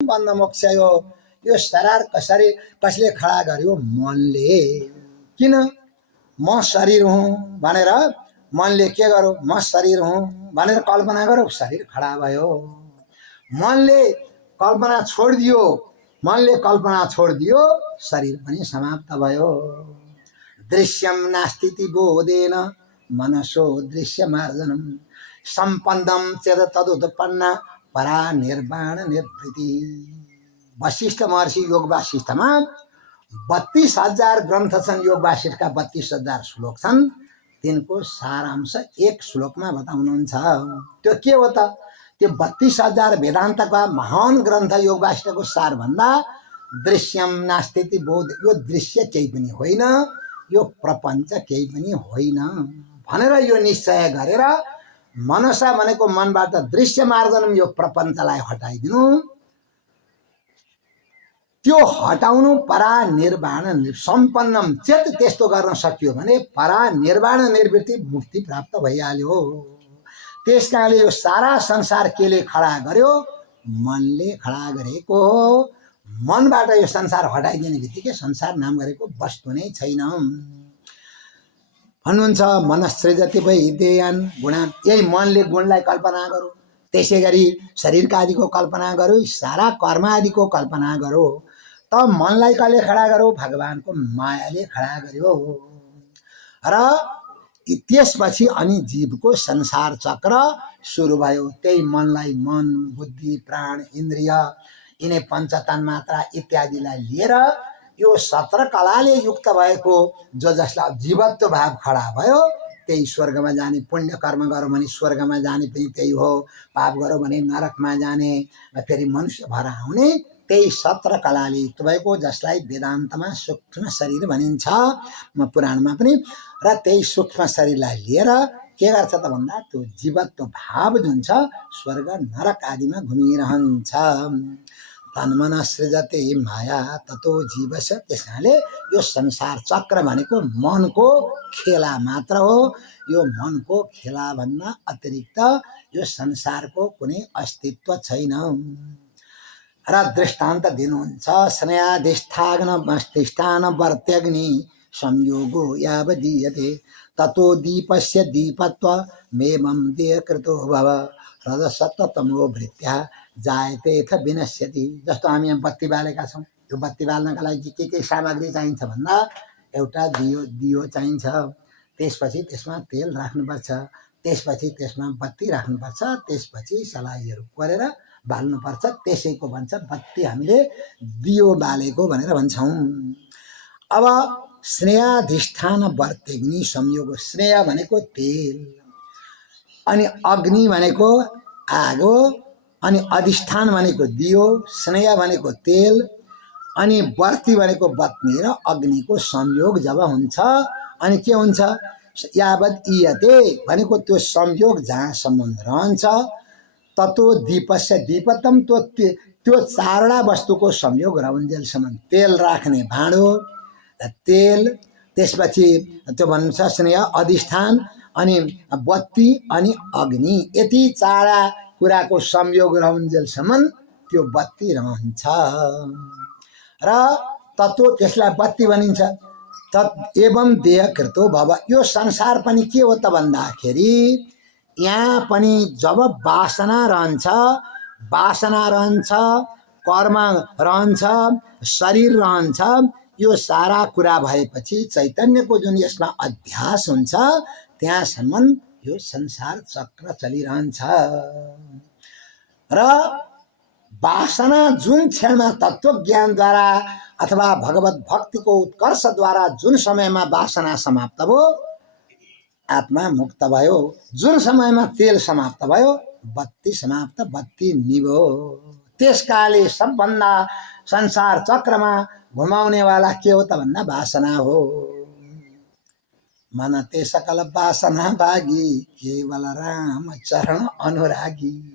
बन्ध मोक्ष हो। यो शरीर कसले खडा गर्यो? मनले। किन? म शरीर हुँ भनेर मनले के गर्यो? म शरीर हुँ भनेर कल्पना गर्यो, शरीर खडा भयो। मनले कल्पना छोडिदियो, शरीर पनि समाप्त भयो। दृश्यम नास्ति बोधेन मनसो दृश्य मार्जनम सम्पन्नम चेद तदुत्पन्न परा निर्वाण निर्वृत्ति। वशिष्ठ महर्षि योग वासिष्ठमा 32,000 ग्रन्थ छन्। योग वासिष्ठका 32,000 श्लोक छन्। तिनको सारांश एक श्लोकमा बताउनुहुन्छ। त्यो के हो त? त्यो 32,000 वेदान्तका महान ग्रन्थ योग वासिष्ठको सार भन्दा दृश्यम नास्ति बोध, यो दृश्य केही पनि होइन, यो प्रपञ्च केही पनि होइन भनेर यो निश्चय गरेर मनसा भनेको मनबाट दृश्य मार्जनम, यो प्रपञ्चलाई हटाइदिनु। त्यो हटाउनु परा निर्वाण सम्पन्नम चेत, त्यस्तो गर्न सकियो भने परा निर्वाण निर्वृत्ति, मुक्ति प्राप्त भइहाल्यो। त्यसकारणले यो सारा संसार केले खडा गर्यो? मनले खडा गरेको हो। मनबाट यो संसार हटाइदिने बित्तिकै संसार नाम गरेको वस्तु नै छैन। भन्नुहुन्छ मनसृजति वैदेयान गुणान, यही मनले गुणलाई कल्पना गरौँ, त्यसै गरी शरीरका आदिको कल्पना गरौँ, सारा कर्म आदिको कल्पना गरौँ। त मनलाई कसले खडा गर्यो? भगवानको मायाले खडा गर्यो। र त्यसपछि अनि जीवको संसार चक्र सुरु भयो। त्यही मनलाई मन, बुद्धि, प्राण, इन्द्रिय, यिनै पञ्चतन्मात्रा इत्यादिलाई लिएर यो 17 कलाले युक्त भएको जो जसलाई जीवत्व भाव खडा भयो, त्यही स्वर्गमा जाने। पुण्य कर्म गरौँ भने स्वर्गमा जाने पनि त्यही हो, पाप गरौँ भने नरकमा जाने, फेरि मनुष्य भएर आउने, त्यही 17 कलाले युक्त भएको जसलाई वेदान्तमा सूक्ष्म शरीर भनिन्छ, पुराणमा पनि। र त्यही सूक्ष्म शरीरलाई लिएर के गर्छ त भन्दा त्यो जीवत्व भाव जुन छ स्वर्ग नरक आदिमा घुमिरहन्छ। तन्मन सृजते माया ततो जीवस, त्यसकारणले यो संसार चक्र भनेको मनको खेला मात्र हो। यो मनको खेला भन्दा अतिरिक्त यो संसारको कुनै अस्तित्व छैन। र दृष्टान्त दिनुहुन्छ, स्नेहाधिष्ठान वर्त्यग्नि संयोगो यावदीयते ततो दीपस्य दीपत्व मेमं देयकृतो भव रजसत्तमो भृत्या जायतेथ विनश्यति। जस्तो हामी यहाँ बत्ती बालेका छौँ, यो बत्ती बाल्नका लागि के सामग्री चाहिन्छ भन्दा एउटा दियो चाहिन्छ, त्यसपछि त्यसमा तेल राख्नुपर्छ, त्यसपछि त्यसमा बत्ती राख्नुपर्छ, त्यसपछि सलाइहरू कोरेर बाल्नुपर्छ, त्यसैको भन्छ बत्ती हामीले दियो बालेको भनेर भन्छौँ। अब स्नेहाधिष्ठान वर्त्यग्नि संयोग, स्नेह भनेको तेल, अनि अग्नि भनेको आगो, अनि अधिष्ठान भनेको दियो, स्नेह भनेको तेल, अनि वर्ती भनेको बत्नी र अग्निको संयोग जब हुन्छ अनि के हुन्छ? यावत इयते भनेको त्यो संयोग जहाँसम्म रहन्छ, ततो दीपस्य दीपतम, त्यो चारवटा वस्तुको संयोग रहन्जेलसम्म, तेल राख्ने भाँडो, तेल, त्यसपछि त्यो भन्छ स्नेह, अधिष्ठान, अनि बत्ती, अनि अग्नि, यति चारवटा कुराको संयोग रहन्जेलसम्म त्यो बत्ती रहन्छ। र तत्व त्यसलाई बत्ती भनिन्छ। तत् एवं देह कृतो भव, यो संसार पनि के हो त भन्दाखेरि यहाँ पनि जब वासना रहन्छ, कर्म रहन्छ, शरीर रहन्छ, यो सारा कुरा भएपछि चैतन्यको जुन यसमा अध्यास हुन्छ त्यहाँसम्म यो संसार चक्र चलिरहन्छ। र वासना जुन क्षणमा तत्त्वज्ञानद्वारा अथवा भगवत भक्तिको उत्कर्षद्वारा जुन समयमा वासना समाप्त भयो, आत्मा मुक्त भयो, जुन समयमा तेल समाप्त भयो, बत्ती समाप्त, बत्ती निभो। त्यसकाले सबभन्दा संसार चक्रमा घुमाउनेवाला के हो त भन्दा वासना हो। मनते सकल वासना भागी केवल राम चरण अनुरागी।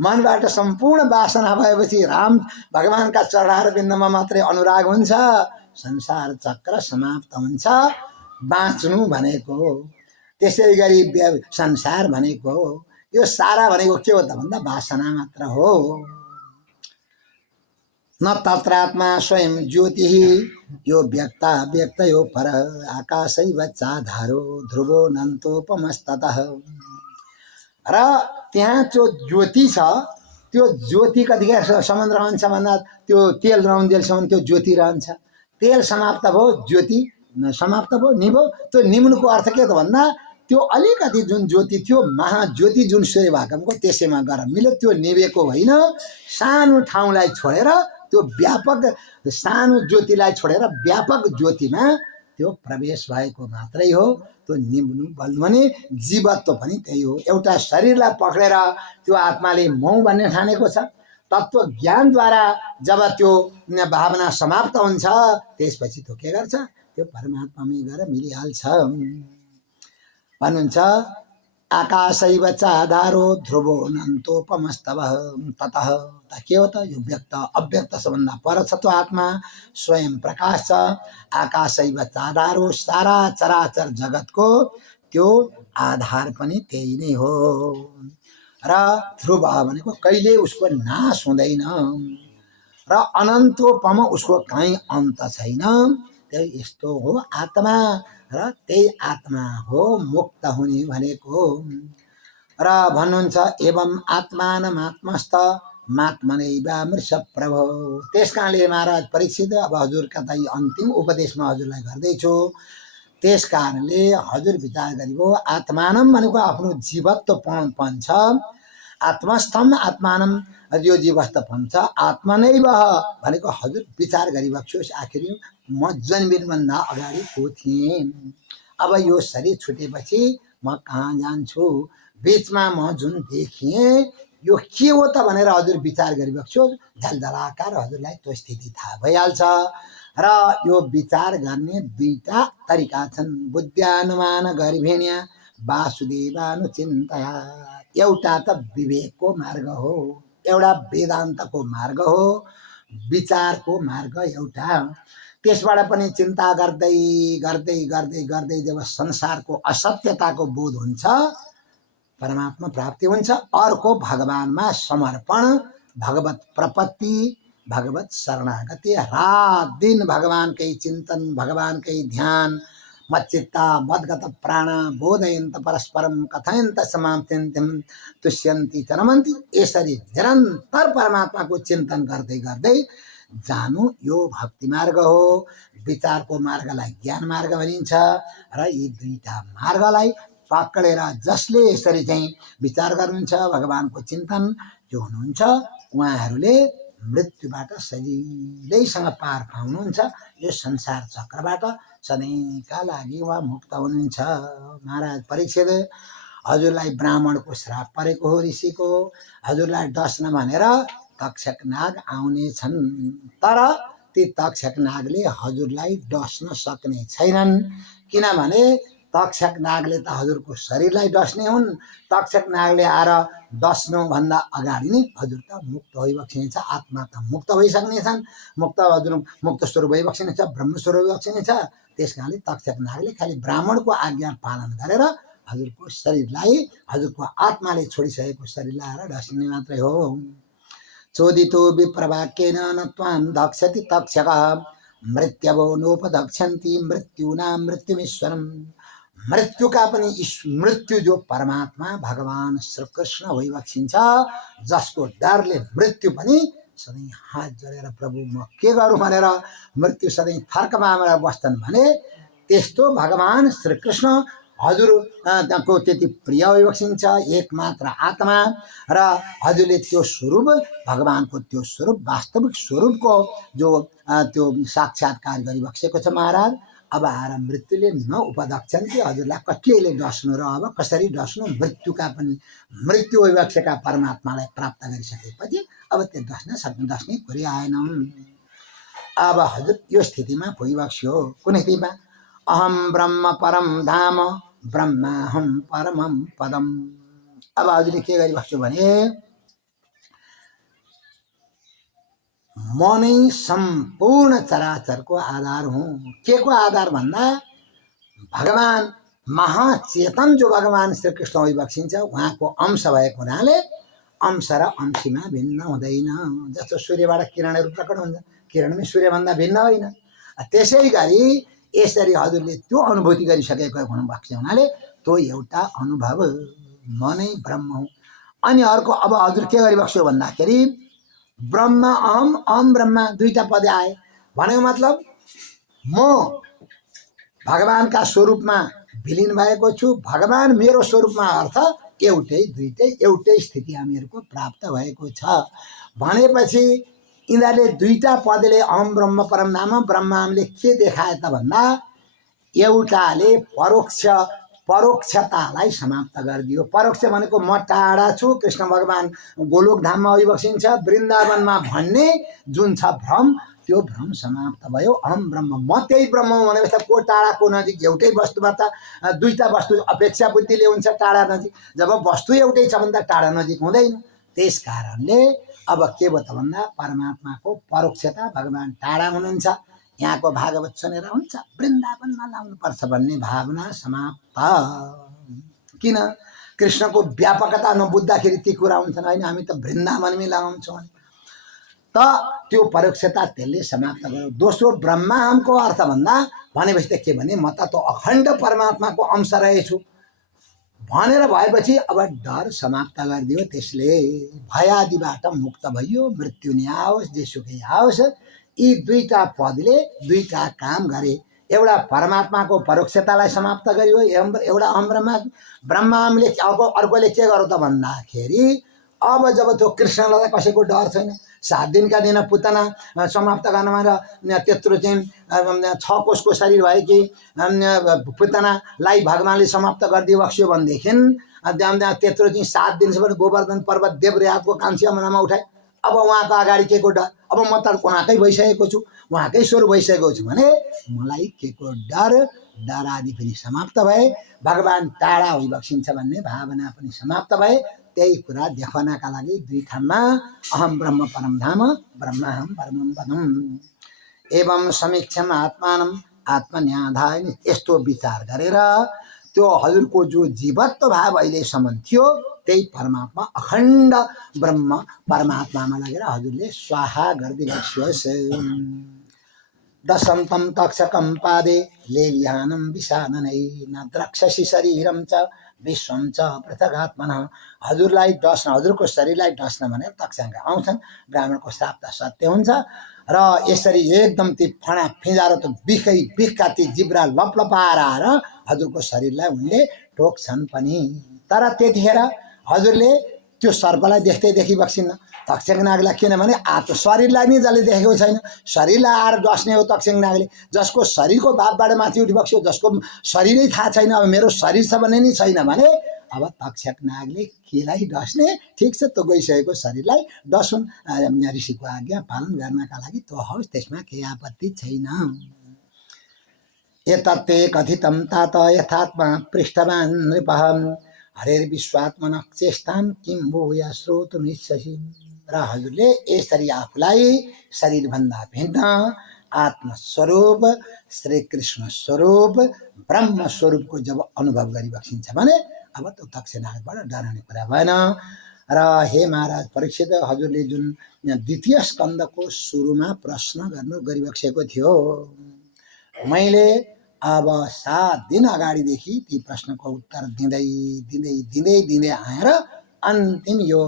मनबाट सम्पूर्ण वासना भएपछि राम भगवानका चरणहरू बिन्दमा मात्रै अनुराग हुन्छ, संसार चक्र समाप्त हुन्छ। बाँच्नु भनेको त्यसै गरी संसार भनेको यो सारा भनेको के हो त भन्दा वासना मात्र हो। न तत्रात्मा स्वयं ज्योति यो व्यक्ता व्यक्तयो पर आकाशैव चाधारो ध्रुवो नन्तोपमस्ततः। र त्यहाँ जो ज्योति छ त्यो ज्योति कतिखेर सम्म रहन्छ भन्दा त्यो तेल रहन्जेलसम्म त्यो ज्योति रहन्छ। तेल समाप्त भयो ज्योति समाप्त भयो निभो। त्यो निम्नुको अर्थ के त भन्दा त्यो अलिकति जुन ज्योति थियो महाज्योति जुन सूर्य भाकमको त्यसैमा गएर मिल्यो। त्यो निभेको होइन, सानो ठाउँलाई छोडेर त्यो व्यापक सानो ज्योतिलाई छोडेर व्यापक ज्योतिमा त्यो प्रवेश भएको मात्रै हो। त्यो निम्नु बल्नु भने जीवत्व पनि त्यही हो। एउटा शरीरलाई पक्रेर त्यो आत्माले मौ भन्ने ठानेको छ। तत्त्व ज्ञानद्वारा जब त्यो भावना समाप्त हुन्छ त्यसपछि त्यो के गर्छ, त्यो परमात्मामै गएर मिलिहाल्छ भन्नुहुन्छ। आकाशैव चाधारो ध्रुवो नन्तोपमस्तवः ततः। के हो त यो व्यक्त अव्यक्त सबभन्दा पर छ त्यो आत्मा स्वयं प्रकाश छ। आकाशैव चाधारो सारा चराचर जगतको त्यो आधार पनि त्यही नै हो। र ध्रुव भनेको कहिले उसको नाश हुँदैन र अनन्तोपम उसको कहीँ अन्त छैन। त्यही यस्तो हो आत्मा र त्यही आत्मा हो मुक्त हुने भनेको। र भन्नुहुन्छ एवं आत्मानमात्मस्थ मात्मनैवामृष प्रभो। त्यस कारणले महाराज परीक्षित अब हजुरका चाहिँ अन्तिम उपदेशमा हजुरलाई गर्दैछु। त्यस कारणले हजुर विचार गरिबो आत्मानम भनेको आफ्नो जीवत्वपन छ। आत्मस्थम आत्मानम यो जीवत्वपन छ। आत्मनैव भनेको हजुर विचार गरिबक्सोस् आखिर म जन्मिनुभन्दा अगाडि को थिएँ, अब यो शरीर छुटेपछि म कहाँ जान्छु, बीचमा म जुन देखिएँ यो के हो त भनेर हजुर विचार गरिबक्सोस्। झलझलाकार हजुरलाई त्यो स्थिति थाहा भइहाल्छ। र यो विचार गर्ने दुईटा तरिका छन्। बुद्ध्यानुमान गरिभेन्या वासुदेवानुचिन्तया। एउटा त विवेकको मार्ग हो, एउटा वेदान्तको मार्ग हो, विचारको मार्ग एउटा। त्यसबाट पनि चिन्ता गर्दै गर्दै गर्दै गर्दै जब संसारको असत्यताको बोध हुन्छ परमात्मा प्राप्ति हुन्छ। अर्को भगवानमा समर्पण, भगवत प्रपत्ति, भगवत शरणागति। रात दिन भगवानकै चिन्तन, भगवानकै ध्यान। मच्चित्ता मद्गत प्राण बोधयन्त परस्परम कथयन्त समाप्तिं तुष्यन्ति च रमन्ति। यसरी निरन्तर परमात्माको चिन्तन गर्दै गर्दै जानु यो भक्ति मार्ग हो। विचारको मार्गलाई ज्ञान मार्ग भनिन्छ। र यी दुईटा मार्गलाई पक्रेर जसले यसरी चाहिँ विचार गर्नुहुन्छ भगवानको चिन्तन जो हुनुहुन्छ उहाँहरूले मृत्युबाट सजिलैसँग पार पाउनुहुन्छ। यो संसार चक्रबाट सधैँका लागि उहाँ मुक्त हुनुहुन्छ। महाराज परीक्षित हजुरलाई ब्राह्मणको श्राप परेको हो ऋषिको। हजुरलाई डस्न भनेर तक्षक नाग आउने छन्, तर ती तक्षक नागले हजुरलाई डस्न सक्ने छैनन्। किनभने तक्षक नागले त हजुरको शरीरलाई डस्ने हुन्। तक्षक नागले आएर डस्नुभन्दा अगाडि नै हजुर त मुक्त भइबक्सिनेछ। आत्मा त मुक्त भइसक्नेछन्। मुक्त हजुर मुक्त स्वरूप भइबक्सिनेछ, ब्रह्मस्वरूप भइबक्सिनेछ। त्यस कारणले तक्षक नागले खालि ब्राह्मणको आज्ञा पालन गरेर हजुरको शरीरलाई, हजुरको आत्माले छोडिसकेको शरीरलाई आएर डस्ने मात्रै हो। चोदितो विप्रवाक्येन न त्वां दक्षति तक्षकः मृत्यवो नोपदक्षन्ति मृत्युनां मृत्युमीश्वरम्। मृत्युका पनि मृत्यु जो परमात्मा भगवान श्रीकृष्ण भइबक्सिन्छ, जसको डरले मृत्यु पनि सधैँ हात जोडेर प्रभु म के गरौँ भनेर मृत्यु सधैँ थर्कमा बस्छन् भने त्यस्तो भगवान श्रीकृष्ण हजुरको त्यति प्रिय भइबक्सिन्छ। एकमात्र आत्मा र हजुरले त्यो स्वरूप भगवानको त्यो स्वरूप वास्तविक स्वरूपको जो त्यो साक्षात्कार गरिबक्सेको छ महाराज। अब आएर मृत्युले न उपदक्षन् कि हजुरलाई कतिले डस्नु र अब कसरी डस्नु। मृत्युका पनि मृत्यु भइबक्सेका परमात्मालाई प्राप्त गरिसकेपछि अब त्यो डस्ने कुरै आएन। अब हजुर यो स्थितिमा भइबक्स्यो। कुन स्थितिमा? अहम ब्रह्म परम धाम ब्रह्माहम परमम पदम। अब हजुरले के गरिबक्स्यो भने म नै सम्पूर्ण चराचरको आधार हुँ। के को आधार भन्दा भगवान महाचेतन जो भगवान श्रीकृष्ण भइबक्सिन्छ उहाँको अंश भएको हुनाले अंश र अंशीमा भिन्न हुँदैन। जस्तो सूर्यबाट किरणहरू प्रकट हुन्छ, किरणमै सूर्यभन्दा भिन्न होइन। त्यसै गरी यसरी हजुरले त्यो अनुभूति गरिसकेको हुनुभएको हुनाले त्यो एउटा अनुभव, म नै ब्रह्म हुँ। अनि अर्को अब हजुर के गरिबक्छु भन्दाखेरि ब्रह्म अहम अहम ब्रह्म दुईटा पद आए भनेको मतलब म भगवानका स्वरूपमा विलिन भएको छु, भगवान मेरो स्वरूपमा अर्थ एउटै दुईटै एउटै स्थिति हामीहरूको प्राप्त भएको छ भनेपछि यिनीहरूले दुईटा पदले अहम ब्रह्म परम धाम ब्रह्म हामीले के देखाए त भन्दा एउटाले परोक्षतालाई समाप्त गरिदियो। परोक्ष भनेको म टाढा छु, कृष्ण भगवान गोलोक धाममा अभिबसिन्छ, वृन्दावनमा भन्ने जुन छ भ्रम, त्यो भ्रम समाप्त भयो। अहम ब्रह्म, म त्यही ब्रह्म हो भनेपछि को टाढा को नजिक, एउटै वस्तुमा त दुईटा वस्तु अपेक्षा बुद्धिले हुन्छ टाढा नजिक। जब वस्तु एउटै छ भने त टाढा नजिक हुँदैन। त्यस कारणले अब के भयो त भन्दा परमात्माको परोक्षता, भगवान टाढा हुनुहुन्छ, यहाँको भागवत सुनेर हुन्छ, वृन्दावनमा लाउनुपर्छ भन्ने भावना समाप्त। किन? कृष्णको व्यापकता नबुझ्दाखेरि ती कुरा हुन्छन्। होइन, हामी त वृन्दावनमै लगाउँछौँ भने त त्यो परोक्षता त्यसले समाप्त गर्यो। दोस्रो ब्रह्माहमको अर्थ भन्दा भनेपछि त के भने म त त्यो अखण्ड परमात्माको अंश रहेछु भनेर भएपछि अब डर समाप्त गरिदियो। त्यसले भयादिबाट मुक्त भयो। मृत्यु नि आओस् जेसुकै आओस्, यी दुईटा पदले दुईटा काम गरे। एउटा परमात्माको परोक्षतालाई समाप्त गर्यो, एउटा अहम ब्रह्माहमले अर्कोले के गर्यो त भन्दाखेरि अब जब त्यो कृष्णलाई कसैको डर छैन। 7 दिनका दिन पुतना समाप्त गर्नमा र त्यत्रो चाहिँ 6 कोषको शरीर भएकी पुतनालाई भगवानले समाप्त गरिदियो बक्स्यो भनेदेखि त्यत्रो चाहिँ 7 दिनसम्म गोवर्धन पर्वत देवराजको कान्छी यमुनामा उठाए। अब उहाँको अगाडि के को डर? अब म त उहाँकै भइसकेको छु, उहाँकै स्वर भइसकेको छु भने मलाई के को डर? डर आदि पनि समाप्त भए, भगवान टाढा होइबक्सिन्छ भन्ने भावना पनि समाप्त भए। त्यही कुरा देखाउनका लागि दुई ठाउँमा अहम ब्रह्म परम धाम ब्रह्माहम परमं पदम एवं समीक्षम आत्मानम आत्मन्याधाय, यस्तो विचार गरेर त्यो हजुरको जो जीवत्व भाव अहिलेसम्म थियो त्यही परमात्मा अखण्ड ब्रह्म परमात्मामा लगेर हजुरले स्वाहा गरिदिनुहोस्। दशन्तं तक्षकं पादे लेलिहानं विषादनै न द्रक्षसि शरीरं च विश्वं च पृथगात्मनः। हजुरलाई डस्न, हजुरको शरीरलाई डस्न भनेर तक्षक आउँछन्। ब्राह्मणको श्राप त सत्य हुन्छ र यसरी एकदम ती फणा फिँजारो त बिखका ती जिब्रा लपलपाएर हजुरको शरीरलाई उनले टोक्छन् पनि। तर त्यतिखेर हजुरले त्यो सर्पलाई देख्दै देखिबक्सिन्न तक्षक नागलाई, किनभने शरीरलाई नि जसले देखेको छैन, शरीरलाई आएर डस्ने हो तक्षक नागले। जसको शरीरको भावबाट माथि उठिबक्स्यो, जसको शरीरै थाहा छैन अब मेरो शरीर छ भन्ने नि छैन भने अब तक्षक नागले केलाई डस्ने? ठिक छ, त्यो गइसकेको शरीरलाई डसुन्, ऋषिको आज्ञा पालन गर्नका लागि त्यो होस्, त्यसमा केही आपत्ति छैन। एतत्ते कथितं तात यथात्मा पृष्ठवान् नृपः हरेर्विश्वात्मनः चेष्टां किं भूय श्रोतुमिच्छसि। र हजुरले यसरी आफूलाई शरीरभन्दा भिन्न आत्मस्वरूप श्री कृष्ण स्वरूप ब्रह्म स्वरूपको जब अनुभव गरिबक्सिन्छ भने अब त्यो तक्षनागबाट डराउने कुरा भएन। र हे महाराज परीक्षित, हजुरले जुन द्वितीय स्कन्धको सुरुमा प्रश्न गरिबक्सेको थियो, मैले अब 7 दिन अगाडिदेखि ती प्रश्नको उत्तर दिँदै आएर अन्तिम यो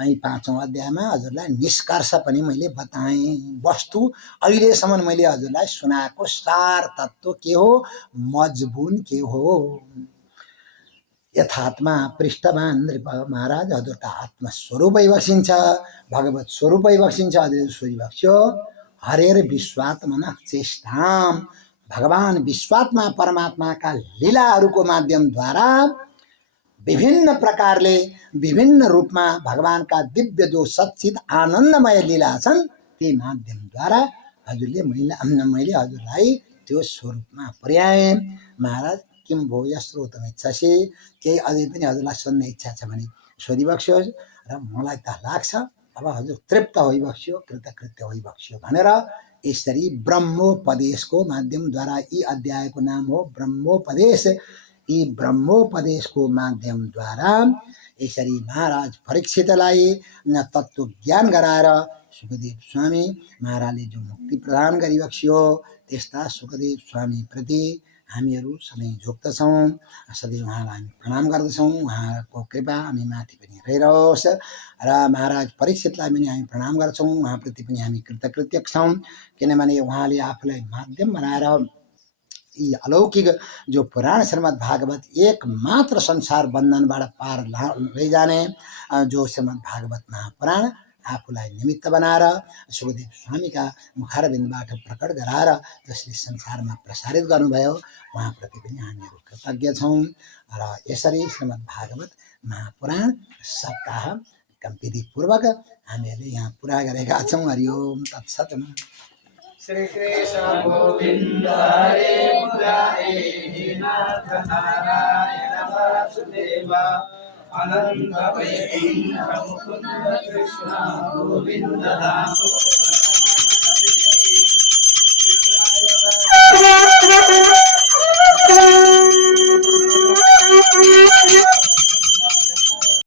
5औं अध्यायमा हजुरलाई निष्कर्ष पनि मैले बताएँ। वस्तु अहिलेसम्म मैले हजुरलाई सुनाएको सार तत्त्व के हो, मजबुन के हो। यथात्मा पृष्ठवान नृप, महाराज हजुरका आत्मस्वरूपै बसिन्छ, भगवत स्वरूपै बसिन्छ। हजुर सोचिबक्स्यो हरेर विश्वात्मना चेष्टाम, भगवान विश्वात्मा परमात्माका लीलाहरूको माध्यमद्वारा विभिन्न प्रकारले विभिन्न रूपमा भगवानका दिव्य जो सच्चित आनन्दमय लीला छन् ती माध्यमद्वारा हजुरले मैले हजुरलाई त्यो स्वरूपमा पुर्याएँ। महाराज किम भोय श्रोतुमिच्छसि, केही अझै पनि हजुरलाई सुन्ने इच्छा छ भने सोधिबक्स्योस्। र मलाई त लाग्छ अब हजुर तृप्त होइबक्स्यो, कृतकृत्य होइबक्स्यो भनेर यसरी ब्रह्मोपदेशको माध्यमद्वारा, यी अध्यायको नाम हो ब्रह्मोपदेश, यी ब्रह्मोपदेशको माध्यमद्वारा यसरी महाराज परीक्षितलाई तत्त्व ज्ञान गराएर सुखदेव स्वामी महाराजले जो मुक्ति प्रदान गरिबक्सियो त्यस्ता सुखदेव स्वामी प्रति हामीहरू सधैँ झोक्दछौँ, सधैँ उहाँलाई हामी प्रणाम गर्दछौँ। उहाँको कृपा हामी माथि पनि रहिरहोस् र महाराज परीक्षितलाई पनि हामी प्रणाम गर्छौँ, उहाँप्रति पनि हामी कृतकृत्य छौँ। किनभने उहाँले आफूलाई माध्यम बनाएर यी अलौकिक जो पुराण श्रीमद् भागवत एकमात्र संसार बन्धनबाट पार लैजाने जो श्रीमद् भागवत महापुराण आफूलाई निमित्त बनाएर सुखदेव स्वामीका मुखारबिन्दबाट प्रकट गराएर जसले संसारमा प्रसारित गर्नुभयो उहाँप्रति पनि हामीहरू कृतज्ञ छौँ। र यसरी श्रीमद् भागवत महापुराण सप्ताह विधिपूर्वक हामीहरूले यहाँ पुरा गरेका छौँ। हरिओम तत्सत्। श्री कृष्ण गोविंद हरे मुरारे हे नाथ नारायण वासुदेव अनंत वैकुंठ मुकुंद कृष्ण गोविंद दामोदर